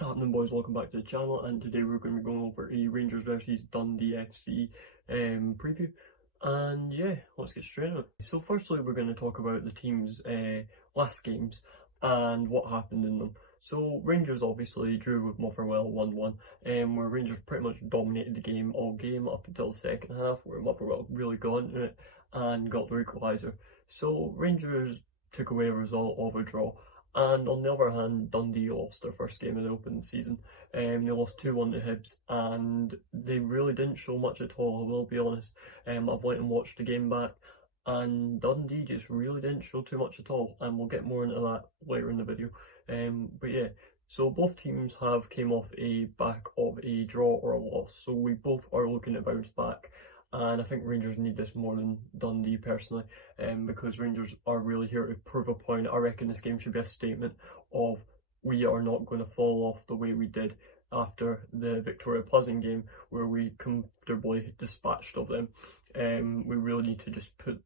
What's happening, boys? Welcome back to the channel, and today we're going to be going over a Rangers versus Dundee FC preview. And yeah, let's get straight into it. So firstly, we're going to talk about the team's last games and what happened in them. So Rangers obviously drew with Motherwell 1-1, where Rangers pretty much dominated the game all game up until the second half, where Motherwell really got into it and got the equaliser. So Rangers took away a result of a draw. And on the other hand, Dundee lost their first game of the open season. They lost 2-1 to Hibs, and they really didn't show much at all, I will be honest. I've went and watched the game back, and Dundee just really didn't show too much at all, and we'll get more into that later in the video. But yeah, so both teams have came off a back of a draw or a loss, so we both are looking to bounce back. And I think Rangers need this more than Dundee personally, because Rangers are really here to prove a point. I reckon this game should be a statement of we are not going to fall off the way we did after the Victoria Pleasant game, where we comfortably dispatched of them. We really need to just put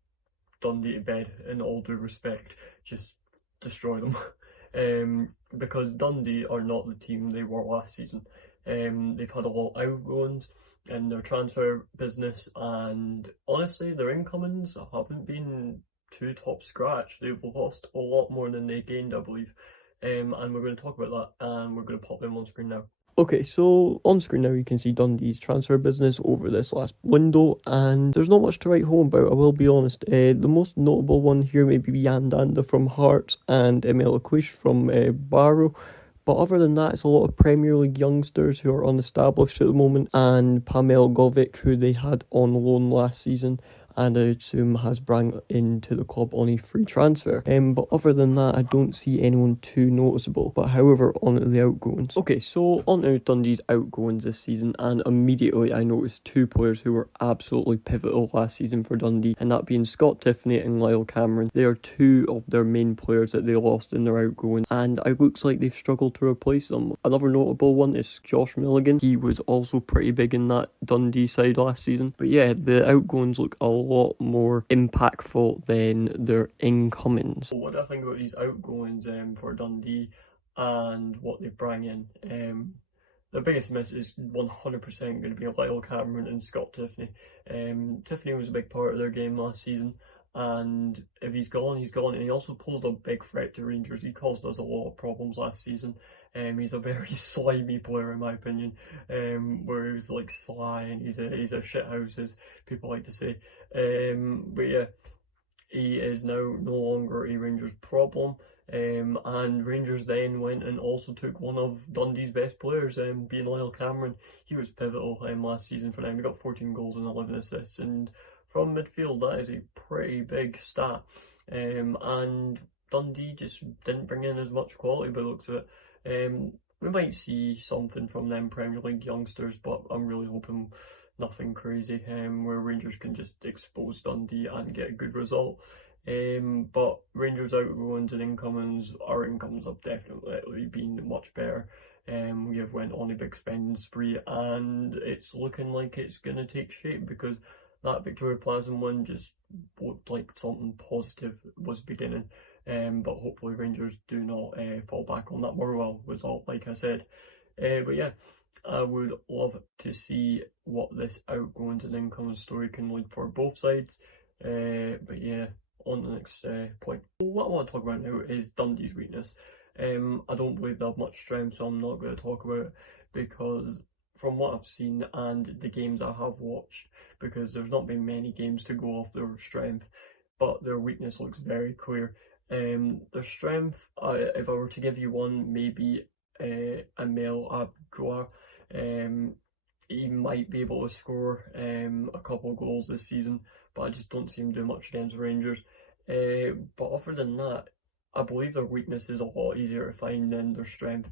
Dundee to bed in all due respect, just destroy them. Because Dundee are not the team they were last season. They've had a lot of outgoings in their transfer business, and honestly their incomings haven't been too top scratch. They've lost a lot more than they gained, I believe. And we're going to talk about that, and we're going to pop them on screen now. Okay, so on screen now you can see Dundee's transfer business over this last window, and there's not much to write home about, I will be honest. The most notable one here may be Jan Danda from Hearts and Emil Aquish from Barrow. But other than that, it's a lot of Premier League youngsters who are unestablished at the moment, and Pamel Govic, who they had on loan last season, and I assume has brought into the club on a free transfer. But other than that, I don't see anyone too noticeable. But however, on to the outgoings. Okay, so on to Dundee's outgoings this season, and immediately I noticed two players who were absolutely pivotal last season for Dundee, and that being Scott Tiffany and Lyle Cameron. They are two of their main players that they lost in their outgoings, and it looks like they've struggled to replace them. Another notable one is Josh Milligan. He was also pretty big in that Dundee side last season. But yeah, the outgoings look a lot more impactful than their incomings. What do I think about these outgoings for Dundee and what they bring in? The biggest miss is 100% going to be Lyle Cameron and Scott Tiffany. Tiffany was a big part of their game last season, and if he's gone, he's gone. And he also posed a big threat to Rangers. He caused us a lot of problems last season. He's a very slimy player in my opinion, where he's like sly and he's a shithouse, as people like to say. But yeah, he is now no longer a Rangers problem. And Rangers then went and also took one of Dundee's best players, being Lyle Cameron. He was pivotal last season for them. He got 14 goals and 11 assists, and from midfield that is a pretty big stat. And Dundee just didn't bring in as much quality by the looks of it. We might see something from them Premier League youngsters, but I'm really hoping nothing crazy, where Rangers can just expose Dundee and get a good result. But Rangers outgoings and incomings, our incomings have definitely been much better. We have went on a big spending spree, and it's looking like it's going to take shape, because that Victoria Pleasant one just looked like something positive was beginning. But hopefully Rangers do not fall back on that Motherwell result, like I said. But yeah, I would love to see what this outgoings and incoming story can lead for both sides. But yeah, on to the next point. What I want to talk about now is Dundee's weakness. I don't believe they have much strength, so I'm not going to talk about it, because from what I've seen and the games I have watched, because there's not been many games to go off their strength, but their weakness looks very clear. Their strength, if I were to give you one, maybe Emil Abgoa. He might be able to score a couple of goals this season, but I just don't see him doing much against Rangers. But other than that, I believe their weakness is a lot easier to find than their strength.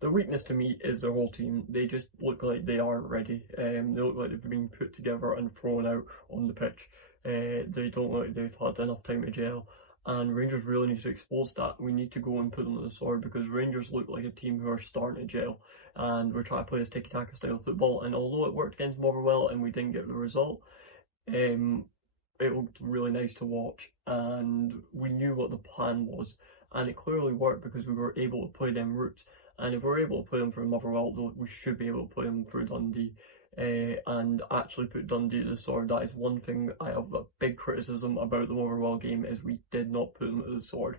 Their weakness to me is their whole team. They just look like they aren't ready. They look like they've been put together and thrown out on the pitch. They don't look like they've had enough time to gel. And Rangers really need to expose that. We need to go and put them to the sword, because Rangers look like a team who are starting to gel, and we're trying to play this tiki-taka style of football. And although it worked against Motherwell and we didn't get the result, it looked really nice to watch, and we knew what the plan was, and it clearly worked because we were able to play them routes. And if we're able to play them for Motherwell, we should be able to play them for Dundee. And actually put Dundee to the sword. That is one thing I have a big criticism about the Motherwell game, is we did not put them to the sword.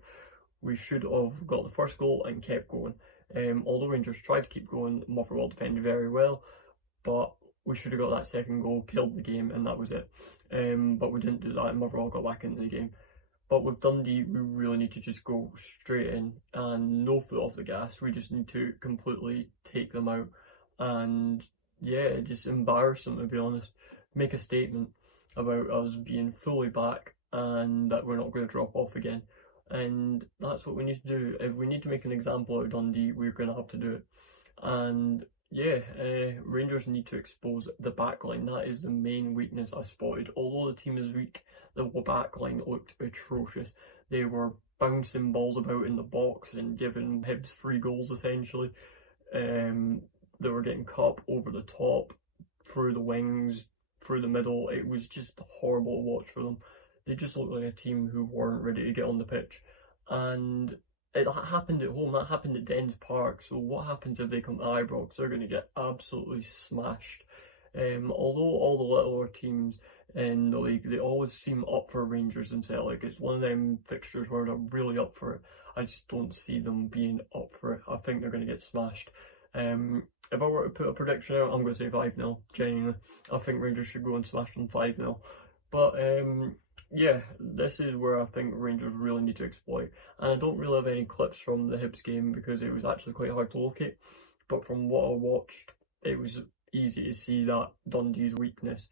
We should have got the first goal and kept going. Although Rangers tried to keep going, Motherwell defended very well, but we should have got that second goal, killed the game, and that was it. But we didn't do that, and Motherwell got back into the game. But with Dundee, we really need to just go straight in and no foot off the gas. We just need to completely take them out and, yeah, just embarrass them, to be honest. Make a statement about us being fully back and that we're not going to drop off again. And that's what we need to do. If we need to make an example out of Dundee, we're going to have to do it. And yeah, Rangers need to expose the backline. That is the main weakness I spotted. Although the team is weak, the backline looked atrocious. They were bouncing balls about in the box and giving Hibs free goals essentially. They were getting cut up over the top, through the wings, through the middle. It was just horrible to watch for them. They just looked like a team who weren't ready to get on the pitch. And that happened at home, that happened at Dens Park, so what happens if they come to Ibrox? They're going to get absolutely smashed. Although all the littler teams in the league, they always seem up for Rangers and Celtic. It's one of them fixtures where they're really up for it. I just don't see them being up for it. I think they're going to get smashed. If I were to put a prediction out, I'm going to say 5-0, genuinely. I think Rangers should go and smash them 5-0. But yeah, this is where I think Rangers really need to exploit. And I don't really have any clips from the Hibs game because it was actually quite hard to locate. But from what I watched, it was easy to see that Dundee's weakness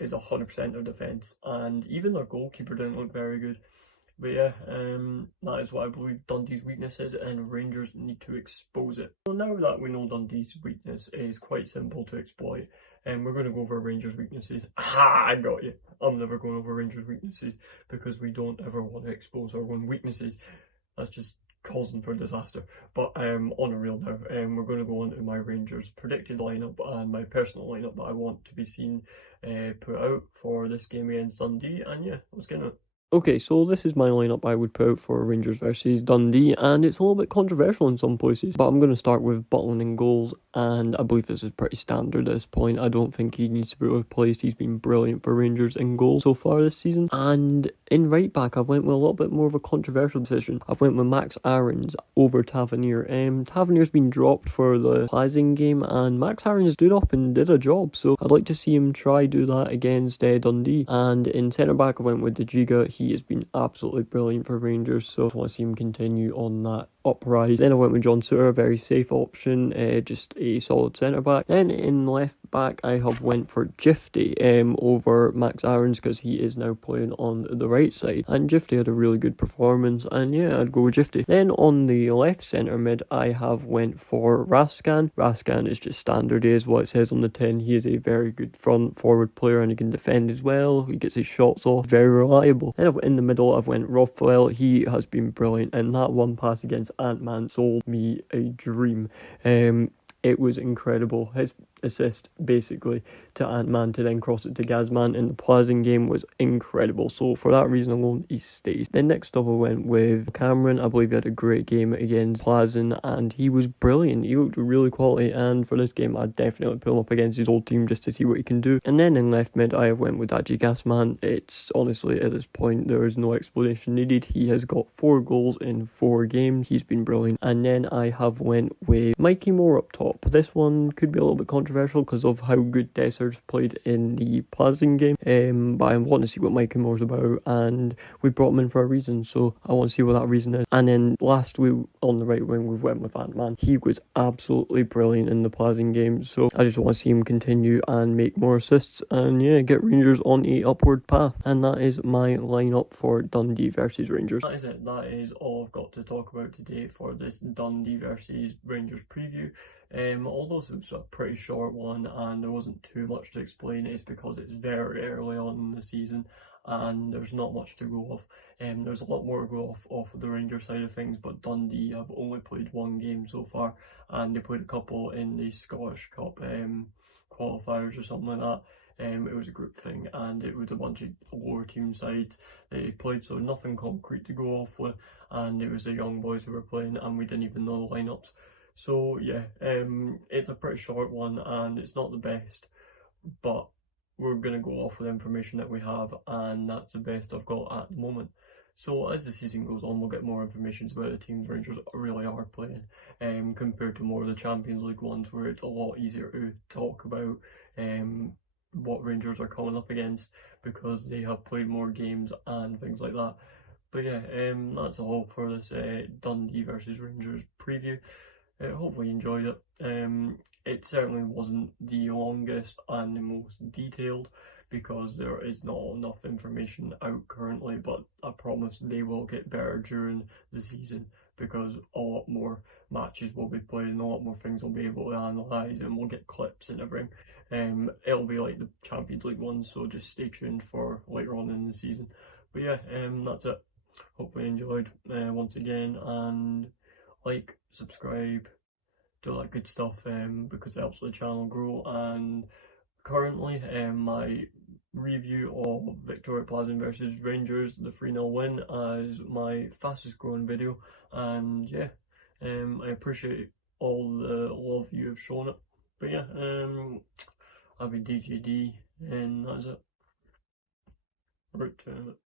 is 100% their defence. And even their goalkeeper didn't look very good. But yeah, that is what I believe Dundee's weakness is, and Rangers need to expose it. Well, now that we know Dundee's weakness is quite simple to exploit, and we're going to go over Rangers' weaknesses. Ha! I got you. I'm never going over Rangers' weaknesses because we don't ever want to expose our own weaknesses. That's just causing for disaster. But on a real note, we're going to go on to my Rangers predicted lineup and my personal lineup that I want to be seen put out for this game against Dundee. And yeah, let's get it. Okay, so this is my lineup I would put out for Rangers versus Dundee, and it's a little bit controversial in some places, but I'm going to start with Butland in goals, and I believe this is pretty standard at this point. I don't think he needs to be replaced. He's been brilliant for Rangers in goals so far this season. And in right back, I went with a little bit more of a controversial decision. I went with Max Aarons over Tavernier. Tavernier's been dropped for the Plazing game, and Max Aarons stood up and did a job, so I'd like to see him try do that against Dundee. And in centre back, I went with De Giga. He has been absolutely brilliant for Rangers, so I want to see him continue on that uprise. Then I went with John Souttar, a very safe option, just a solid centre back. Then in left back, I have went for Gifty over Max Aarons because he is now playing on the right side, and Gifty had a really good performance, and yeah, I'd go with Gifty. Then on the left centre mid, I have went for Raskan. Raskan is just standard, is what it says on the tin. He is a very good front forward player and he can defend as well. He gets his shots off, very reliable. Then in the middle, I've went Rothwell. He has been brilliant, and that one pass against Ant-Man sold me a dream. It was incredible. His assist basically to Ant-Man to then cross it to Gazman in the Plazing game was incredible, so for that reason alone he stays. Then next up I went with Cameron. I believe he had a great game against Plazing and he was brilliant. He looked really quality, and for this game I'd definitely put him up against his old team just to see what he can do. And then in left mid I went with Daji Gasman. It's honestly, at this point there is no explanation needed. He has got 4 goals in 4 games. He's been brilliant. And then I have went with Mikey Moore up top. This one could be a little bit controversial because of how good Dessers played in the Plazing game, but I want to see what Mikey Moore's about, and we brought him in for a reason, so I want to see what that reason is. And then last, on the right wing, we went with Ant-Man. He was absolutely brilliant in the Plazing game, so I just want to see him continue and make more assists, and yeah, get Rangers on a upward path. And that is my lineup for Dundee versus Rangers. That is it. That is all I've got to talk about today for this Dundee versus Rangers preview. Although it was a pretty short one and there wasn't too much to explain, it's because it's very early on in the season and there's not much to go off. There's a lot more to go off of the Rangers side of things, but Dundee have only played 1 game so far, and they played a couple in the Scottish Cup qualifiers or something like that. It was a group thing and it was a bunch of lower team sides that they played, so nothing concrete to go off with, and it was the young boys who were playing and we didn't even know the lineups. So yeah, it's a pretty short one and it's not the best, but we're going to go off with information that we have, and that's the best I've got at the moment. So as the season goes on, we'll get more information about the teams Rangers really are playing, compared to more of the Champions League ones where it's a lot easier to talk about what Rangers are coming up against because they have played more games and things like that. But yeah, that's all for this Dundee versus Rangers preview. Hopefully you enjoyed it. It certainly wasn't the longest and the most detailed because there is not enough information out currently, but I promise they will get better during the season because a lot more matches will be played and a lot more things will be able to analyse, and we'll get clips and everything. It'll be like the Champions League ones, so just stay tuned for later on in the season. But yeah, that's it. Hopefully you enjoyed once again, and like, subscribe, do all that good stuff because it helps the channel grow. And currently, my review of Victoria Pleasant versus Rangers, the 3-0 win, is my fastest growing video. And yeah, I appreciate all the love you have shown it. But yeah, I'll be DJD, and that's it. Right to it.